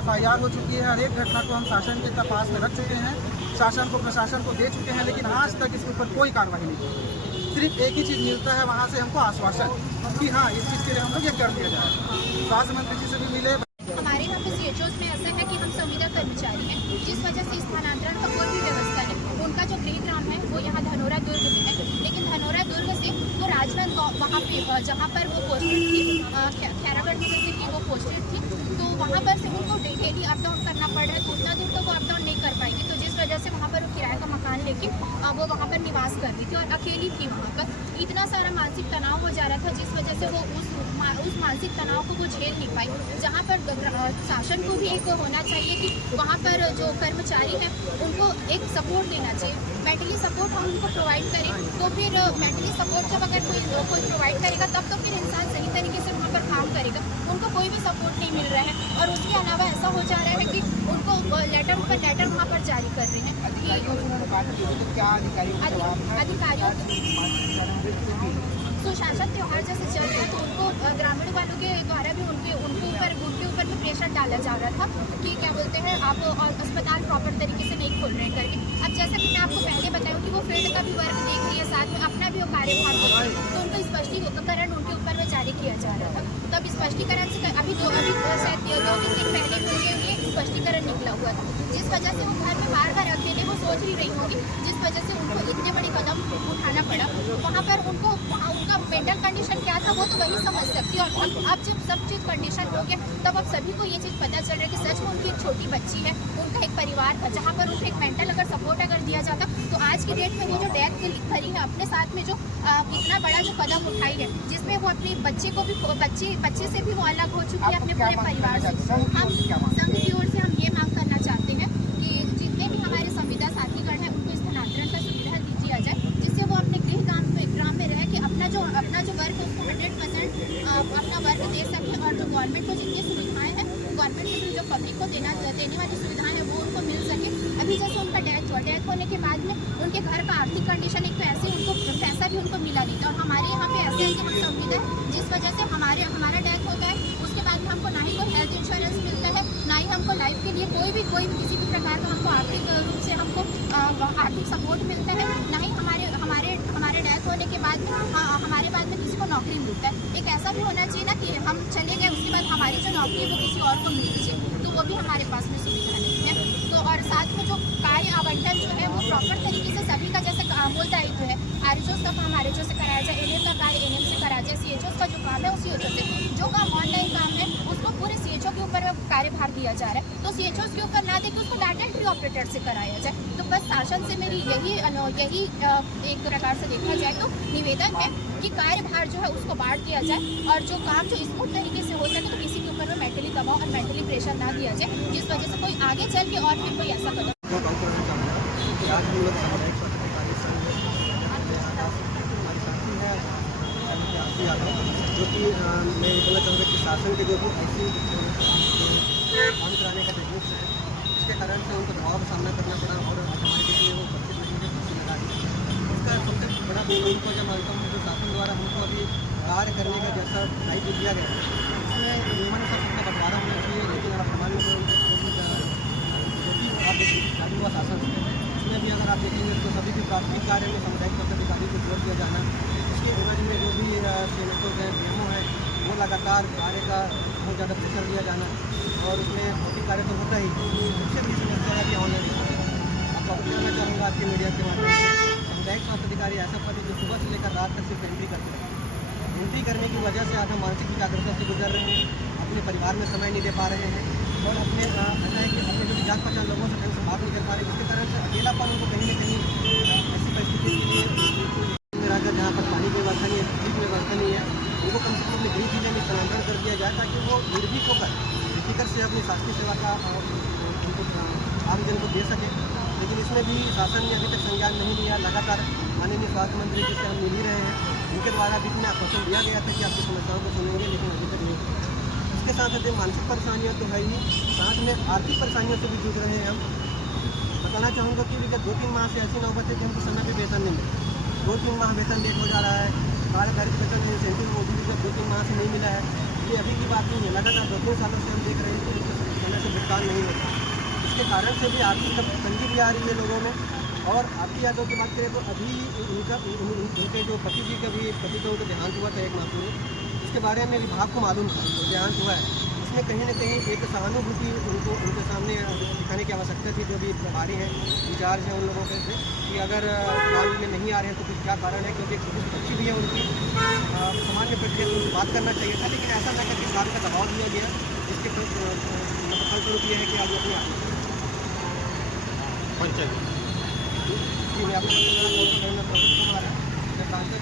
FIR हो चुकी है। हर एक घटना को हम शासन के पास में रख चुके हैं, शासन को प्रशासन को दे चुके हैं, लेकिन आज तक इसके ऊपर कोई कार्रवाई नहीं की। सिर्फ एक ही चीज़ मिलता है वहाँ से हमको आश्वासन कि हाँ इस चीज़ के लिए हम लोग ये कर दिया जाए। स्वास्थ्य मंत्री जी से भी मिले। हमारे यहाँ पे CHOs में ऐसा है कि हम संविदा कर्मचारी हैं, जिस वजह से स्थानांतरण का कोई भी व्यवस्था नहीं। उनका जो गृह ग्राम है वो यहाँ धनोरा दुर्ग में है, लेकिन धनोरा दुर्ग से वो राजनांदगांव वहाँ पे जहाँ पर वो पोस्टेड थी, खैरागढ़ में जैसे कि वो पोस्टेड थी, तो वहाँ पर से उनको डेली अप डाउन करना पड़ रहा है। तो उतना दूर तो वो अप डाउन नहीं कर पाएगी, तो जिस वजह से वहाँ पर वो किराए का मकान लेके वो वहाँ पर निवास कर रही थी और अकेली थी वहाँ पर। इतना सारा मानसिक तनाव हो जा रहा था, जिस वजह से वो उस मानसिक तनाव को वो झेल नहीं पाई। जहाँ पर शासन को भी एक होना चाहिए कि वहाँ पर जो कर्मचारी हैं उनको एक सपोर्ट देना चाहिए, मेंटली सपोर्ट हम उनको प्रोवाइड करें। तो फिर मेंटली सपोर्ट जब अगर कोई प्रोवाइड करेगा तब तो फिर इंसान सही तरीके से वहाँ पर काम करेगा। उनको कोई भी सपोर्ट नहीं मिल रहा है और उसके अलावा ऐसा हो जा रहा है कि उनको लेटर पर लेटर वहाँ पर जारी कर रहे हैं अधिकारियों सुशासन त्यौहार जैसे चल रहा है, तो उनको ग्रामीण वालों के द्वारा भी उनके ऊपर भी प्रेशर डाला जा रहा था कि क्या बोलते हैं आप अस्पताल प्रॉपर तरीके से नहीं खोल रहे हैं करके। अब जैसे कि मैं आपको पहले बताऊँ कि वो फील्ड का भी वर्क देख रही है, साथ में अपना भी वो कार्यभार कर रही है, तो उनको स्पष्टीकरण उनके ऊपर में जारी किया जा रहा था। तो अब स्पष्टीकरण से अभी शायद 2 दिन पहले भी उनके लिए स्पष्टीकरण निकला हुआ था, जिस वजह से वो घर में बार बार अकेले वो सोच ही रही होगी, जिस वजह से उनको इतने बड़े कदम उठाना पड़ा। वहाँ पर उनको उनका मेंटल कंडीशन क्या था वो तो वही समझ सकती है। और अब जब सब चीज़ कंडीशन हो गया तब अब सभी को ये चीज़ पता चल रहा है कि सच में उनकी एक छोटी बच्ची है, उनका एक परिवार था, जहाँ पर उनको एक मेंटल अगर सपोर्ट अगर दिया जाता तो आज की डेट में वो जो डेथ करी है अपने साथ में, जो इतना बड़ा जो कदम उठाई है, जिसमें वो अपने बच्चे को भी बच्चे से भी वो अलग हो चुकी है अपने पूरे परिवार से। हम संघ की ओर से हम ये मांग करना चाहते हैं कि जितने भी हमारे संविदा साथीगण हैं उनको स्थानांतरण का सुविधा दी जाए, जिससे वो अपने गृह ग्राम में रह के अपना जो वर्क उसको 100% अपना वर्क दे सके और जो गवर्नमेंट को जितनी सुविधाएं हैं, गवर्नमेंट ने भी जो पब्लिक को देने वाली सुविधाएं हैं वो उनको मिल सके। अभी जैसे उनका डेथ होने के बाद में उनके घर का आर्थिक कंडीशन एक तो ऐसे उनको पैसा भी उनको मिला नहीं था। और हमारे यहाँ पे ऐसे है कि हम संविदा जिस वजह से हमारा डेथ होता है उसके बाद में हमको ना ही कोई हेल्थ इंश्योरेंस मिलता है, ना ही हमको लाइफ के लिए कोई भी किसी भी प्रकार का हमको आर्थिक रूप से हमको आर्थिक सपोर्ट मिलता है, ना ही हमारे डेथ होने के बाद में हमारे बाद में किसी को नौकरी मिलता है। एक ऐसा भी होना चाहिए ना कि हम चले गए उसके बाद हमारी जो नौकरी है वो किसी और को मिलनी चाहिए, तो वो भी हमारे पास में सुविधा नहीं है। तो और साथ में जो कार्य आवंटन जो है वो प्रॉपर तरीके से सभी का जैसे मूल दायित्व है, RHOs का काम RHO से कराया जाए, NM का कार्य NM से कराया जाए, CHOs का जो काम है वो CHO से, जो काम ऑनलाइन काम है उसको पूरे CHO के ऊपर कार्यभार दिया जा रहा है, तो CHOs के ऊपर ना देकर उसको डाटा एंट्री ऑपरेटर से कराया जाए। तो बस शासन से मेरी यही एक प्रकार से देखा जाए तो निवेदन है कि कार्यभार जो है उसको बांट दिया जाए और जो काम जो स्मूथ तरीके से हो सके तो किसी के ऊपर में मेंटली दबाव और मेंटली प्रेशर ना दिया जाए, जिस वजह से कोई आगे चल के और फिर कोई ऐसा कदम जो कि मैं ये बोलना चाहूँगा कि शासन के जो भी ऐसी काम कराने का टेक्निक्स है इसके कारण से उनको दबाव का सामना करना पड़ा और हमारे लिए वो बच्चे फांसी लगा दी। इसका सबसे बड़ा उनको जब मानता हूँ जो शासन द्वारा हमको अभी कार्य करने का जैसा दायित्व दिया गया है इसमें नियमन का सबका बंटवारा होना चाहिए, लेकिन अगर हमारे जो कि आप लागू हुआ शासन इसमें भी अगर आप देखेंगे तो सभी के प्राथमिक कार्य में सामुदायिक स्वास्थ्य अधिकारी को जोड़ दिया जाना, इसके एवज में जो भी सेनेटर्स हैं DMO हैं वो लगातार कार्य का बहुत ज़्यादा प्रेशर दिया जाना और उसमें भौतिक कार्य तो होता ही, सबसे बड़ी समस्या है कि ऑनलाइन आपको बताना चाहूँगा आपके मीडिया के माध्यम से सामुदायिक स्वास्थ्य अधिकारी ऐसा पद है जो सुबह से लेकर रात तक सिर्फ एंट्री करते हैं। एंट्री करने की वजह से आधा मानसिक विकाग्रता से गुजर रहे हैं, अपने परिवार में समय नहीं दे पा रहे हैं और अपने ऐसा है कि अपने जो जान पहचान लोगों से ढंग से बात नहीं कर पा रहे, जिसके कारण से अकेलापन उनको कहीं ना कहीं ऐसी परिस्थिति के लिए रहकर जहाँ पर पानी की व्यवस्था नहीं है, बिजली की व्यवस्था नहीं है, उनको कम से कम अपने गृह जिले में स्थानांतरण कर दिया जाए ताकि वो निर्भीक होकर बेफिक्र से अपनी स्वास्थ्य सेवा का उनको आमजन को दे सके। लेकिन इसमें भी शासन ने अभी तक संज्ञान नहीं लिया। लगातार माननीय स्वास्थ्य मंत्री जी से हम मिल ही रहे हैं, उनके द्वारा भी इतना आश्वासन दिया गया था कि आपकी समस्याओं को सुनेंगे, लेकिन अभी तक नहीं। इसके साथ साथ मानसिक परेशानियाँ तो है ही, साथ में आर्थिक परेशानियों से भी जूझ रहे हैं हम। बताना चाहूँगा कि विगत 2-3 माह से ऐसी नौबत है कि हमको समय पर वेतन नहीं मिला, 2-3 माह वेतन लेट हो जा रहा है, कार्यकारित वेतन इंसेंटिव वो भी जब 2-3 माह से नहीं मिला है। ये अभी की बात नहीं है, लगातार 2-3 सालों से हम देख रहे हैं कि समय से भुगतान नहीं होता। इसके कारण से भी आर्थिक तंगी भी आ रही है लोगों में। और आपकी यादों की बात करें तो अभी उनके जो पति जी का उनका देहांत हुआ था 1 माह पूर्व, इसके बारे में विभाग को मालूम था तो देहांत हुआ है। इसमें कहीं न कहीं एक सहानुभूति उनके सामने दिखाने की आवश्यकता थी, जो भी प्रभारी हैं, इंचार्ज हैं उन लोगों के से, कि अगर मामले में नहीं आ रहे हैं तो कुछ क्या कारण है, क्योंकि छोटी बच्ची भी है उनकी, सामान्य प्रक्रिया से उनसे बात करना चाहिए था, लेकिन ऐसा ना करके विभाग का दबाव दिया गया, जिसके फलस्वरूप ये है कि आज अपनी जी मैं आपको प्रॉफिट कुमार है, मैं ट्रांसफर